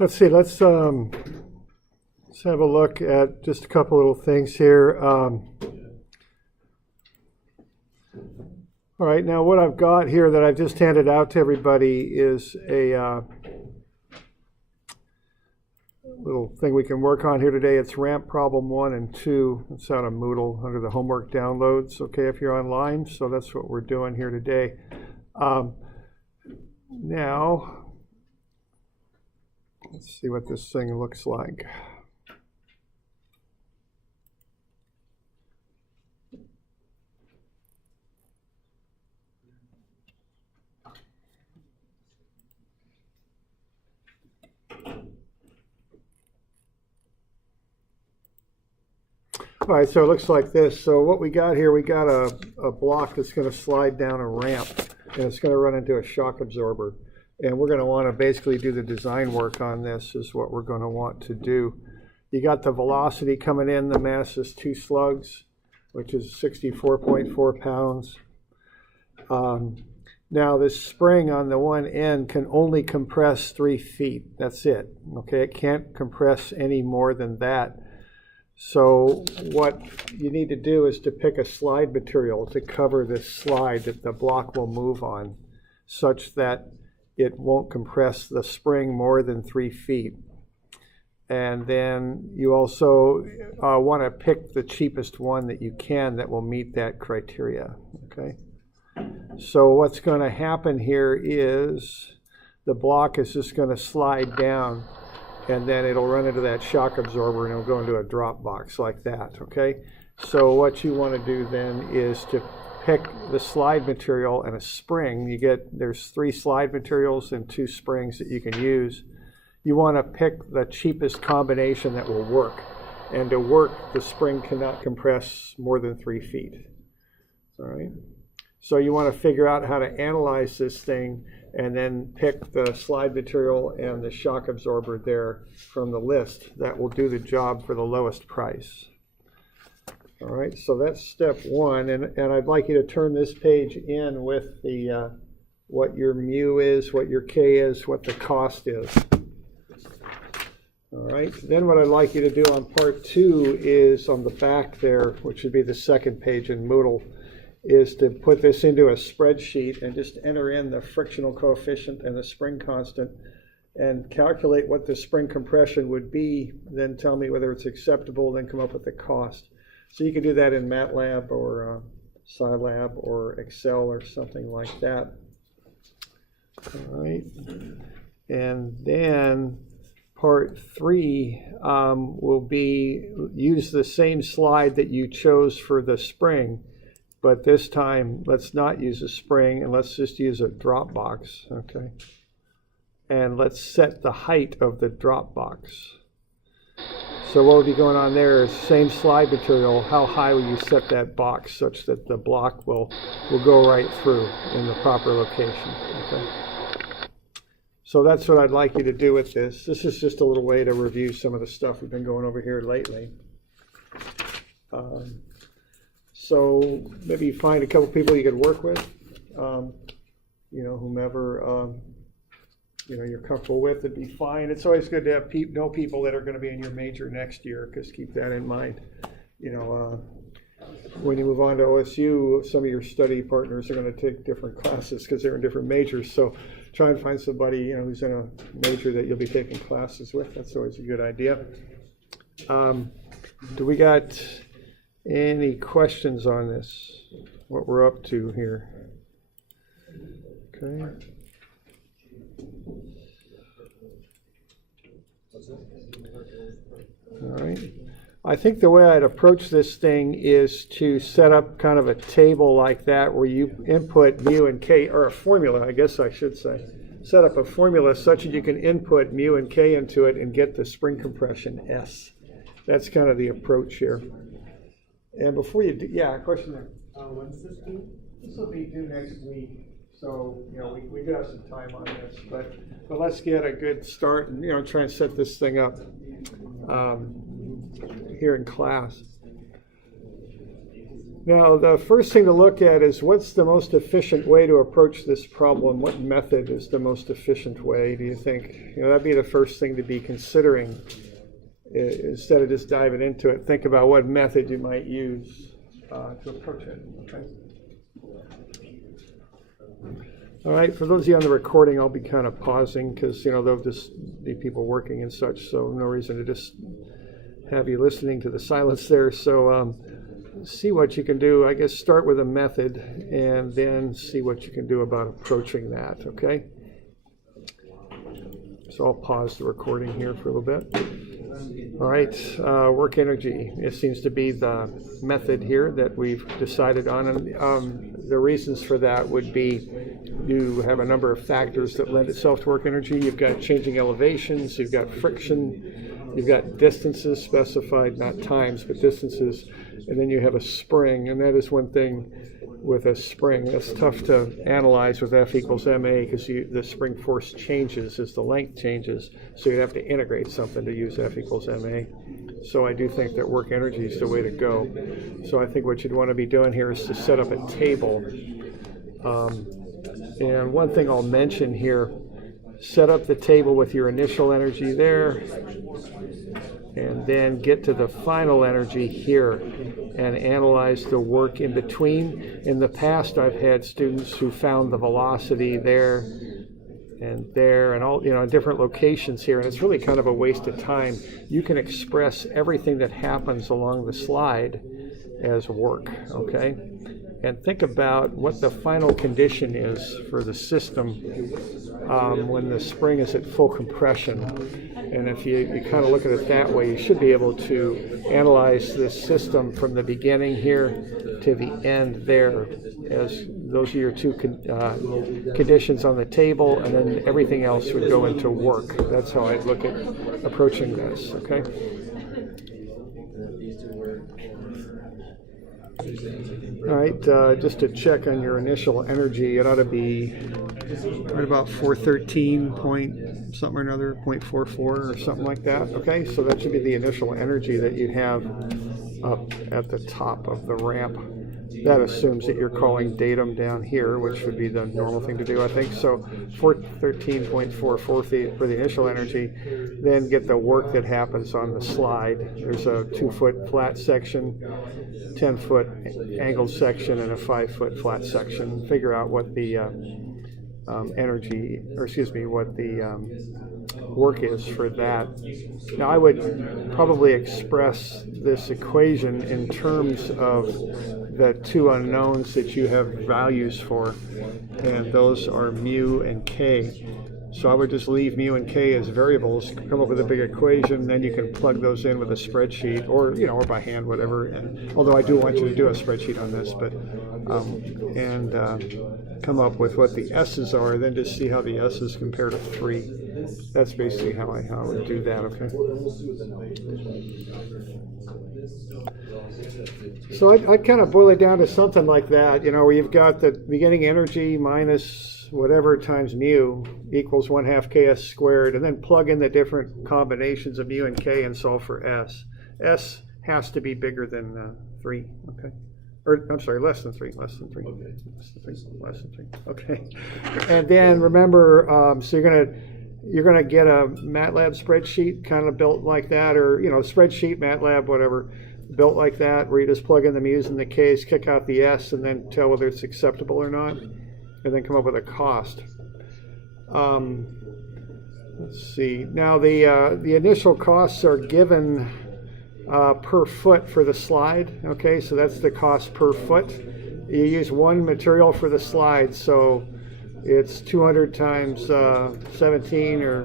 Let's see, let's have a look at just a couple little things here. All right, now what I've got here that I've just handed out to everybody is a little thing we can work on here today. It's ramp problem 1 and 2. It's out of Moodle under the homework downloads, okay, if you're online. So that's what we're doing here today. Now, let's see what this thing looks like. All right, so it looks like this. So what we got here, we got a block that's going to slide down a ramp, and it's going to run into a shock absorber. And we're going to want to basically do the design work on this is what we're going to want to do. You got the velocity coming in. The mass is 2 slugs, which is 64.4 pounds. Now this spring on the one end can only compress 3 feet. That's it. Okay, it can't compress any more than that. So what you need to do is to pick a slide material to cover this slide that the block will move on, such that it won't compress the spring more than 3 feet. And then you also want to pick the cheapest one that you can that will meet that criteria. Okay. So what's going to happen here is the block is just going to slide down, and then it'll run into that shock absorber and it'll go into a drop box like that, okay? So what you want to do then is to pick the slide material and a spring. There's 3 slide materials and 2 springs that you can use. You want to pick the cheapest combination that will work. And to work, the spring cannot compress more than 3 feet, all right? So you want to figure out how to analyze this thing and then pick the slide material and the shock absorber there from the list. That will do the job for the lowest price. All right, so that's step 1. And I'd like you to turn this page in with the what your mu is, what your K is, what the cost is. All right, then what I'd like you to do on part 2 is on the back there, which would be the second page in Moodle, is to put this into a spreadsheet and just enter in the frictional coefficient and the spring constant and calculate what the spring compression would be, then tell me whether it's acceptable, then come up with the cost. So you can do that in MATLAB or Scilab or Excel or something like that. All right, and then part 3 will be use the same slide that you chose for the spring. But this time, let's not use a spring, and let's just use a drop box, okay? And let's set the height of the drop box. So what will be going on there is same slide material. How high will you set that box such that the block will go right through in the proper location, okay? So that's what I'd like you to do with this. This is just a little way to review some of the stuff we've been going over here lately. So maybe find a couple people you could work with, whomever you're comfortable with, it'd be fine. It's always good to have know people that are going to be in your major next year, because keep that in mind. When you move on to OSU, some of your study partners are going to take different classes because they're in different majors. So try and find somebody who's in a major that you'll be taking classes with. That's always a good idea. Do we got any questions on this, what we're up to here? Okay. All right. I think the way I'd approach this thing is to set up kind of a table like that where you input mu and K, or a formula, I guess I should say. Set up a formula such that you can input mu and K into it and get the spring compression S. That's kind of the approach here. And before you do, yeah, a question there. When's this due? This will be due next week. So, we do have some time on this, but let's get a good start and, try and set this thing up here in class. Now, the first thing to look at is what's the most efficient way to approach this problem? What method is the most efficient way, do you think? That'd be the first thing to be considering. Instead of just diving into it, think about what method you might use to approach it. Okay. All right, for those of you on the recording, I'll be kind of pausing because, there'll just be people working and such, so no reason to just have you listening to the silence there. So see what you can do. I guess start with a method and then see what you can do about approaching that, okay? So I'll pause the recording here for a little bit. All right, work energy. It seems to be the method here that we've decided on. And the reasons for that would be you have a number of factors that lend itself to work energy. You've got changing elevations, you've got friction, you've got distances specified, not times, but distances. And then you have a spring, and that is one thing with a spring. That's tough to analyze with F equals ma because the spring force changes as the length changes, so you'd have to integrate something to use F equals ma. So I do think that work energy is the way to go. So I think what you'd want to be doing here is to set up a table. And one thing I'll mention here, set up the table with your initial energy there, and then get to the final energy here and analyze the work in between. In the past, I've had students who found the velocity there and all, different locations here, and it's really kind of a waste of time. You can express everything that happens along the slide as work, okay? And think about what the final condition is for the system when the spring is at full compression. And if you kind of look at it that way, you should be able to analyze this system from the beginning here to the end there, as those are your two conditions on the table, and then everything else would go into work. That's how I'd look at approaching this, okay? All right, just to check on your initial energy, it ought to be right about 413 point something or another, 0.44 or something like that. Okay, so that should be the initial energy that you have up at the top of the ramp. That assumes that you're calling datum down here, which would be the normal thing to do, I think. So 413.44 for the initial energy. Then get the work that happens on the slide. There's a 2-foot flat section, 10-foot angled section, and a 5-foot flat section. Figure out what the what the work is for that. Now I would probably express this equation in terms of the two unknowns that you have values for, and those are mu and k. So I would just leave mu and k as variables, come up with a big equation, then you can plug those in with a spreadsheet or by hand, whatever. And although I do want you to do a spreadsheet on this, but come up with what the s's are, then just see how the s's compare to 3. That's basically how I would do that, okay? So I'd kind of boil it down to something like that, where you've got the beginning energy minus whatever times mu equals 1/2 ks squared, and then plug in the different combinations of mu and k and solve for s. S has to be bigger than 3, okay? Or, I'm sorry, less than 3. Less than 3. Okay. And then remember, so you're gonna get a MATLAB spreadsheet kind of built like that, or spreadsheet, MATLAB, whatever, built like that, where you just plug in the mu's and the k's, kick out the s, and then tell whether it's acceptable or not, and then come up with a cost. Let's see. Now the initial costs are given per foot for the slide. Okay, so that's the cost per foot. You use one material for the slide, so it's 200 times 17 or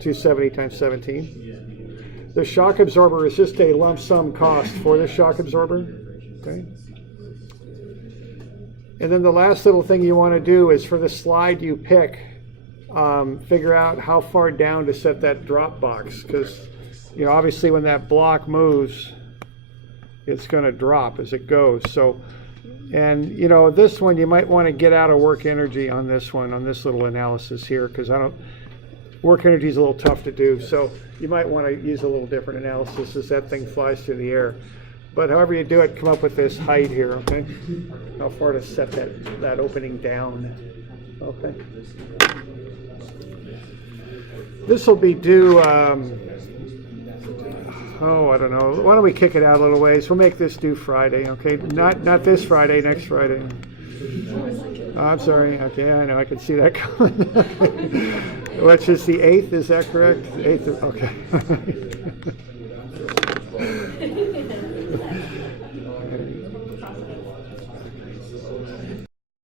270 times 17. The shock absorber is just a lump sum cost for the shock absorber. Okay. And then the last little thing you want to do is for the slide you pick, figure out how far down to set that drop box, because obviously when that block moves, it's going to drop as it goes. So, and this one you might want to get out of work energy on this one, on this little analysis here, because work energy is a little tough to do. So you might want to use a little different analysis as that thing flies through the air. But however you do it, come up with this height here, okay? How far to set that opening down, okay? This will be due, I don't know. Why don't we kick it out a little ways? We'll make this due Friday, okay? Not this Friday, next Friday. Oh, I'm sorry. Okay, I know. I can see that coming. Which is the 8th, is that correct? 8th, okay.